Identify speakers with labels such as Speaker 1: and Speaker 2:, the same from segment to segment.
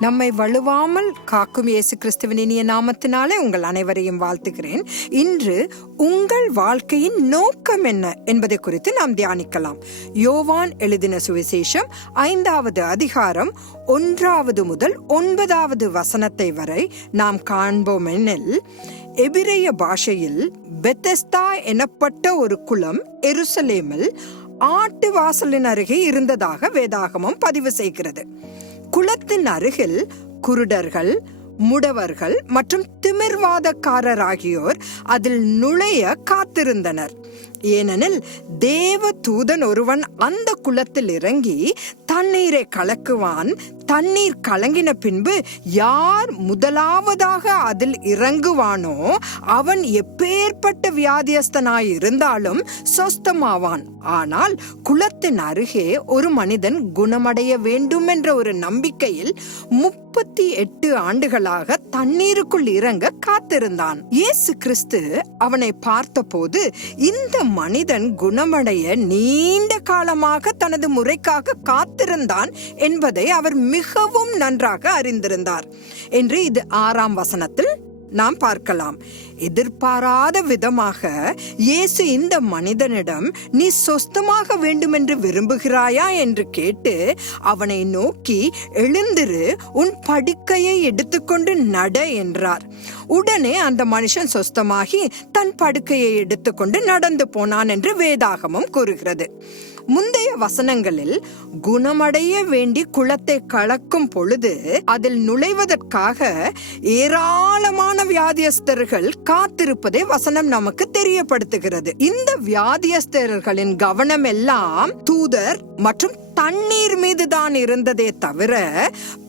Speaker 1: நம்மை வலுவாமல் காக்கும் இயேசு கிறிஸ்துவின் இனிய நாமத்தினாலே உங்கள் அனைவரையும் வாழ்த்துகிறேன். இன்று உங்கள் வாழ்க்கையின் நோக்கம் என்ன என்பதை குறித்து நாம் தியானிக்கலாம். யோவான் எழுதின சுவிசேஷம் ஐந்தாவது அதிகாரம் ஒன்றாவது முதல் ஒன்பதாவது வசனத்தை வரை நாம் காண்போம் எனில் எபிரேய பாஷையில் பெத்தஸ்தா எனப்பட்ட ஒரு குளம் எருசலேமில் ஆட்டு வாசலின் அருகே இருந்ததாக வேதாகமம் பதிவு செய்கிறது. குளத்தின் அருகில் குருடர்கள் முடவர்கள் மற்றும் திமிர்வாதக்காரர் ஆகியோர் அதில் நுழைய காத்திருந்தனர். ஏனெனில் தேவ தூதன் ஒருவன் அந்த குளத்தில் இறங்கி தண்ணீரை கலக்குவான் தண்ணீர் கலங்கின பின்பு யார் முதலாவதாக அதில் இறங்குவானோ அவன் எப்பேற்பட்ட வியாதியஸ்தனாய் இருந்தாலும் சொஸ்தமாவான். ஆனால் குளத்தின் அருகே ஒரு மனிதன் குணமடைய வேண்டும் என்ற ஒரு நம்பிக்கையில் முப்பத்தி எட்டு ஆண்டுகளாக தண்ணீருக்குள் இறங்க காத்திருந்தான். இயேசு கிறிஸ்து அவனை பார்த்தபோது இந்த மனிதன் குணமடைய நீண்ட காலமாக தனது முறைக்காக காத்திருந்தான் என்பதை அவர் மிகவும் நன்றாக அறிந்திருந்தார். என்று இது ஆறாம் வசனத்தில் நாம் பார்க்கலாம். எதிர்பாராத விதமாக இயேசு இந்த மனிதனிடம் நீ சொஸ்தமாக வேண்டுமென்று விரும்புகிறாயா? என்று கேட்டு அவனை நோக்கி எழுந்திரு உன் படுக்கையை எடுத்துக்கொண்டு நட என்றார். உடனே அந்த மனுஷன் சொஸ்தமாகி தன் படுக்கையை எடுத்துக்கொண்டு நடந்து போனான் என்று வேதாகமம் கூறுகிறது. முந்தைய வசனங்களில் குணமடைய வேண்டி குளத்தை கலக்கும் பொழுது அதில் நுழைவதற்காக ஏராளமான வியாதியஸ்தர்கள் காத்திருப்பதை வசனம் நமக்கு தெரியப்படுத்துகிறது. இந்த வியாதியஸ்தர்களின் கவனம் எல்லாம் தூதர் மற்றும் தண்ணீர் மீது தான் இருந்ததே தவிர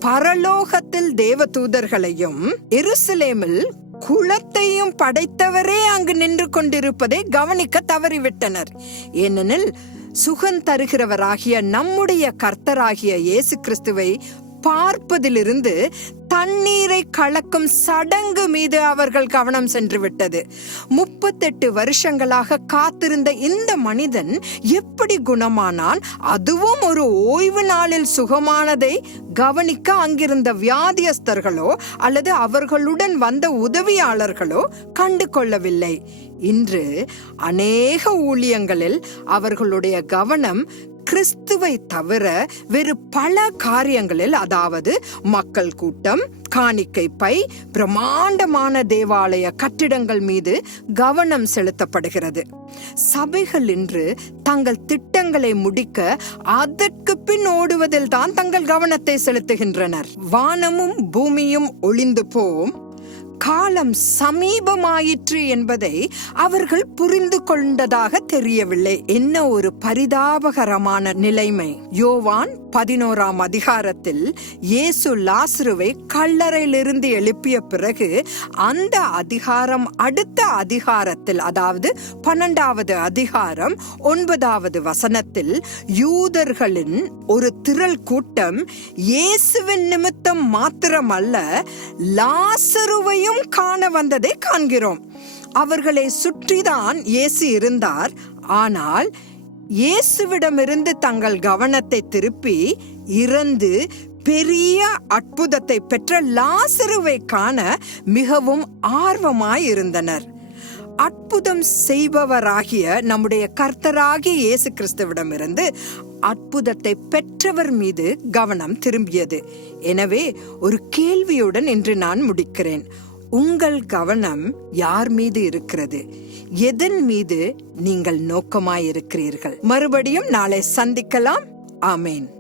Speaker 1: பரலோகத்தில் தேவ தூதர்களையும் எருசலேமில் குளத்தையும் படைத்தவரே அங்கு நின்று கொண்டிருப்பதை கவனிக்க தவறிவிட்டனர். ஏனெனில் சுகம் தருகிறவராகிய நம்முடைய கர்த்தராகிய இயேசு கிறிஸ்துவை பார்ப்பதிலிருந்து தண்ணீரை கலக்கும் சடங்கு மீது அவர்கள் கவனம் சென்று விட்டது முப்பத்தெட்டு வருஷங்களாக காத்திருந்த இந்த மனிதன் எப்படி குணமானான்? அதுவும் ஒரு ஓய்வு நாளில் சுகமானதை கவனிக்க அங்கிருந்த வியாதியஸ்தர்களோ அல்லது அவர்களுடன் வந்த உதவியாளர்களோ கண்டு கொள்ளவில்லை இன்று அநேக ஊழியங்களில் அவர்களுடைய கவனம் கிறிஸ்துவை தவிர வேறு பல காரியங்களில் அதாவது மக்கள் கூட்டம் காணிக்கை பை பிரம்மாண்டமான தேவாலய கட்டிடங்கள் மீது கவனம் செலுத்தப்படுகிறது. சபைகள் இன்று தங்கள் திட்டங்களை முடிக்க அதற்கு பின் ஓடுவதில் தான் தங்கள் கவனத்தை செலுத்துகின்றனர். வானமும் பூமியும் ஒளிந்து போம். காலம் சமீபமாயிற்று என்பதை அவர்கள் புரிந்து கொண்டதாக தெரியவில்லை. என்ன ஒரு பரிதாபகரமான நிலைமை? யோவான் பதினோராம் அதிகாரத்தில் இயேசு லாஸ்ருவை கல்லறையிலிருந்து எழுப்பிய பிறகு அந்த அதிகாரம் அடுத்த அதிகாரத்தில் அதாவது பன்னெண்டாவது அதிகாரம் ஒன்பதாவது வசனத்தில் யூதர்களின் ஒரு திரள் கூட்டம் இயேசுவின் நிமித்தம் மாத்திரமல்ல லாசருவையும் காண வந்ததை காண்கிறோம். அவர்களை சுற்றிதான் இயேசு இருந்தார். ஆனால் இயேசுவிடமிருந்து தங்கள் கவனத்தை திருப்பி இறந்து பெரிய அற்புதத்தை பெற்ற லாசருவை காண மிகவும் ஆர்வமாய் இருந்தனர். அற்புதம் செய்பவராகிய நம்முடைய கர்த்தராகிய இயேசு கிறிஸ்துவிடமிருந்து அற்புதத்தை பெற்றவர் மீது கவனம் திரும்பியது. எனவே ஒரு கேள்வியுடன் இன்று நான் முடிக்கிறேன். உங்கள் கவனம் யார் மீது இருக்கிறது? எதன் மீது நீங்கள் நோக்கமாயிருக்கிறீர்கள்? மறுபடியும் நாளை சந்திக்கலாம். ஆமேன்.